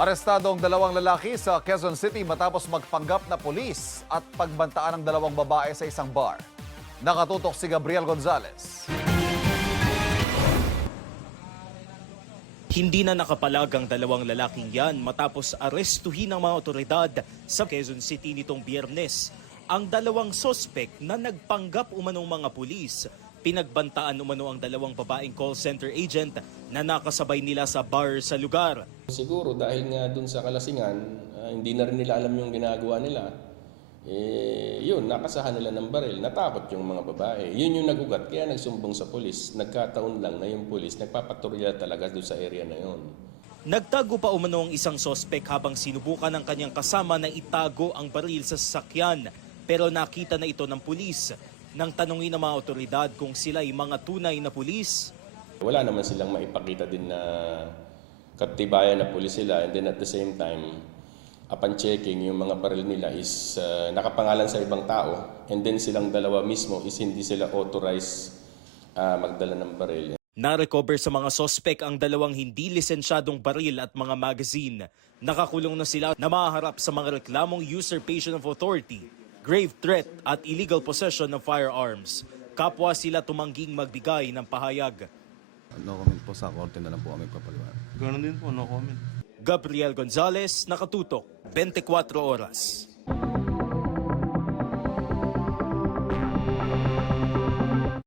Arestado ang dalawang lalaki sa Quezon City matapos magpanggap na pulis at pagbantaan ng dalawang babae sa isang bar. Nakatutok si Gabriel Gonzalez. Hindi na nakapalag ang dalawang lalaking yan matapos arestuhin ng mga otoridad sa Quezon City nitong Biyernes. Ang dalawang sospek na nagpanggap umanong mga pulis, pinagbantaan umano ang dalawang babaeng call center agent na nakasabay nila sa bar sa lugar. Siguro dahil nga dun sa kalasingan, hindi na rin nila alam yung ginagawa nila. Yun, nakasahan nila ng baril. Natakot yung mga babae. Yun yung nagugat, kaya nagsumbong sa pulis. Nagkataon lang na yung pulis nagpapatrolya talaga doon sa area na yun. Nagtago pa umano ang isang sospek habang sinubukan ng kanyang kasama na itago ang baril sa sasakyan. Pero nakita na ito ng pulis. Nang tanungin ng mga otoridad kung sila ay mga tunay na pulis. Wala naman silang maipakita din na katibayan na pulis sila, and then at the same time, upon checking, yung mga baril nila is nakapangalan sa ibang tao, and then silang dalawa mismo is hindi sila authorized magdala ng baril. Na-recover sa mga sospek ang dalawang hindi lisensyadong baril at mga magazine. Nakakulong na sila na maharap sa mga reklamong usurpation of authority, grave threat at illegal possession of firearms. Kapwa sila tumangging magbigay ng pahayag. No comment po, sa korte na lang po kami papaliwanag. Ganun din po, no comment. Gabriel Gonzalez, Nakatutok, 24 Oras.